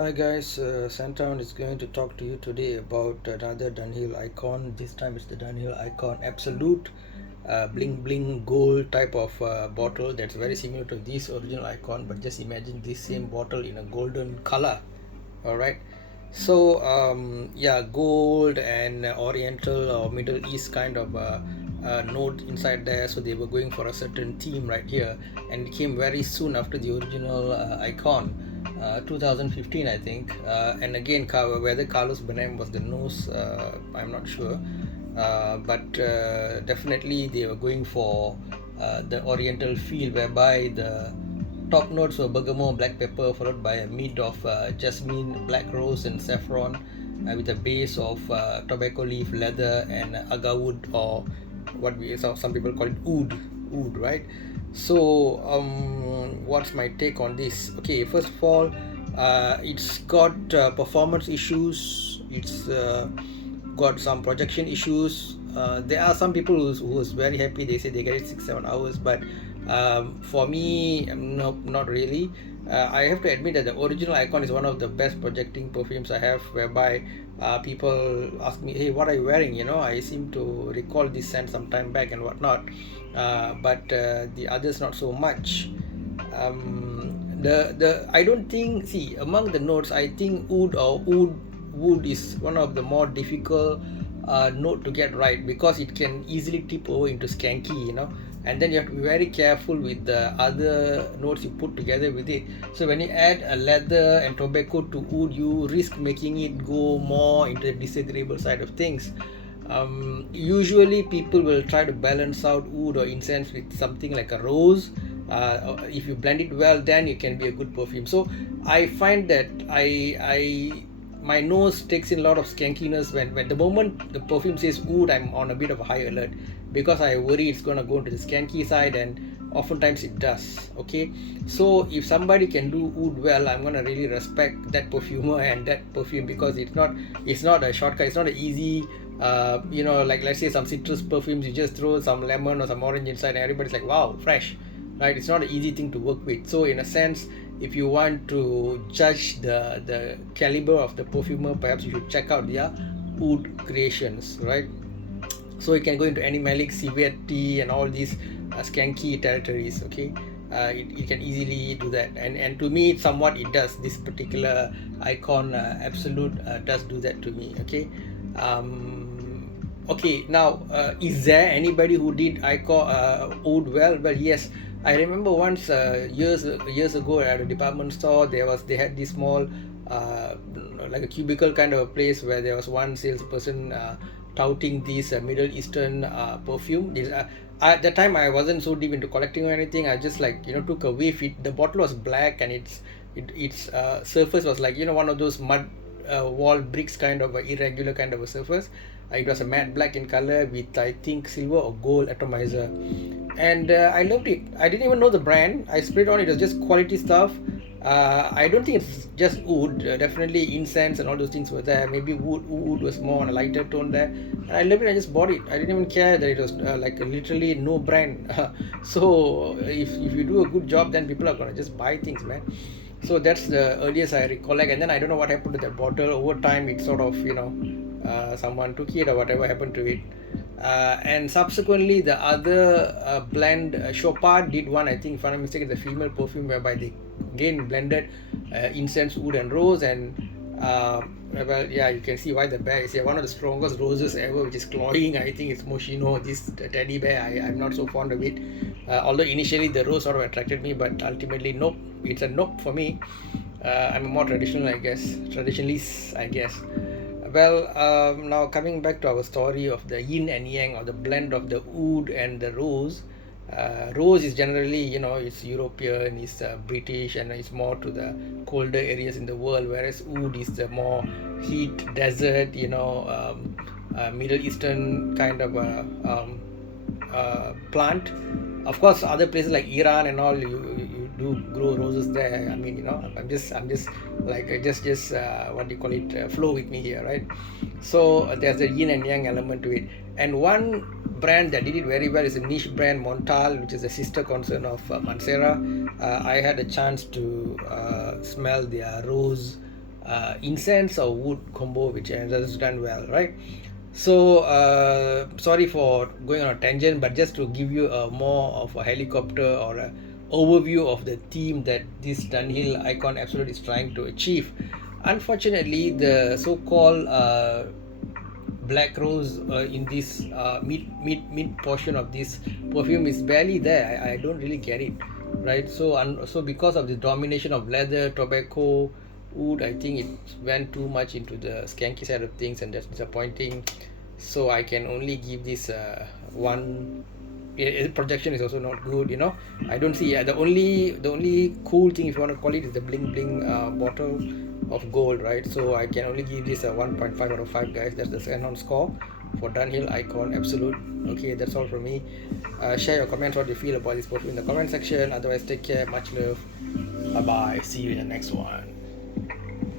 Hi guys, scenthound is going to talk to you today about another Dunhill Icon. This time it's the Dunhill Icon Absolute bling bling gold type of bottle that's very similar to this original Icon, but just imagine this same bottle in a golden color. Alright, so yeah, gold and Oriental or Middle East kind of note inside there, so they were going for a certain theme right here, and it came very soon after the original Icon. 2015 I think, and again whether Carlos Benem was the nose, I'm not sure, but definitely they were going for the Oriental feel, whereby the top notes were bergamot, black pepper, followed by a mid of jasmine, black rose, and saffron, with a base of tobacco leaf, leather, and agarwood, or what we some people call it oud, right? So, what's my take on this? Okay, first of all, it's got performance issues. It's got some projection issues. There are some people who's very happy. They say they get it 6-7 hours, but for me, no, not really. I have to admit that the original Icon is one of the best projecting perfumes I have, whereby people ask me, "Hey, what are you wearing?" I seem to recall this scent some time back and whatnot, but the others not so much. The I don't think, see, among the notes, I think wood is one of the more difficult note to get right, because it can easily tip over into skanky, and then you have to be very careful with the other notes you put together with it. So when you add a leather and tobacco to wood, you risk making it go more into the disagreeable side of things. Usually people will try to balance out wood or incense with something like a rose. If you blend it well, then it can be a good perfume. So I find that I my nose takes in a lot of skankiness when the moment the perfume says oud, I'm on a bit of a high alert, because I worry it's going to go into the skanky side, and oftentimes it does. Okay, so if somebody can do oud well, I'm going to really respect that perfumer and that perfume, because it's not a shortcut. It's not an easy, like let's say some citrus perfumes, you just throw some lemon or some orange inside and everybody's like, wow, fresh, right? It's not an easy thing to work with. So in a sense, if you want to judge the caliber of the perfumer, perhaps you should check out their oud creations, right? So you can go into animalic, civet and all these skanky territories. Okay, it can easily do that, and to me somewhat it does. This particular Icon Absolute does do that to me. Okay, okay, now is there anybody who did Icon oud well? Yes, I remember once, years ago, at a department store, they had this small, like a cubicle kind of a place, where there was one salesperson touting this Middle Eastern perfume. At that time, I wasn't so deep into collecting or anything. I just, like, took a whiff. The bottle was black, and its surface was like, one of those mud wall bricks, kind of a irregular kind of a surface. It was a matte black in color with, I think, silver or gold atomizer, and I loved it. I didn't even know the brand. I sprayed on it. It was just quality stuff. I don't think it's just oud. Definitely incense and all those things were there. Maybe wood was more on a lighter tone there. And I loved it. I just bought it. I didn't even care that it was like literally no brand. So if you do a good job, then people are gonna just buy things, man. So that's the earliest I recollect. And then I don't know what happened to that bottle. Over time, it sort of, someone took it or whatever happened to it. And subsequently, the other blend, Chopard did one, I think, if I'm not mistaken, the female perfume, whereby they again blended incense, wood, and rose. And well, yeah, you can see why the bear is here. One of the strongest roses ever, which is cloying. I think it's Moschino, this teddy bear. I'm not so fond of it. Although initially the rose sort of attracted me, but ultimately, nope. It's a nope for me. I'm a more traditionalist, I guess. Well, now coming back to our story of the yin and yang, or the blend of the oud and the rose. Rose is generally, it's European, it's British, and it's more to the colder areas in the world, whereas oud is the more heat, desert, Middle Eastern kind of a plant. Of course, other places like Iran and all, you do grow roses there. I mean, I'm just like, just what do you call it? Flow with me here, right? So there's the yin and yang element to it. And one brand that did it very well is a niche brand, Montal, which is a sister concern of Mansera. I had a chance to smell their rose incense or wood combo, which has done well, right? So sorry for going on a tangent, but just to give you a more of a helicopter or a overview of the theme that this Dunhill Icon Absolute is trying to achieve. Unfortunately, the so-called black rose in this mid portion of this perfume is barely there. I don't really get it, right? So because of the domination of leather, tobacco, wood, I think it went too much into the skanky side of things, and that's disappointing. So I can only give this one. Projection is also not good, you know. I don't see, the only cool thing, if you want to call it, is the bling bling bottle of gold, right? So I can only give this a 1.5 out of 5, guys. That's the scenthound score for Dunhill Icon Absolute. Okay, that's all from me. Share your comments, what you feel about this perfume in the comment section. Otherwise, take care, much love, bye bye, see you in the next one.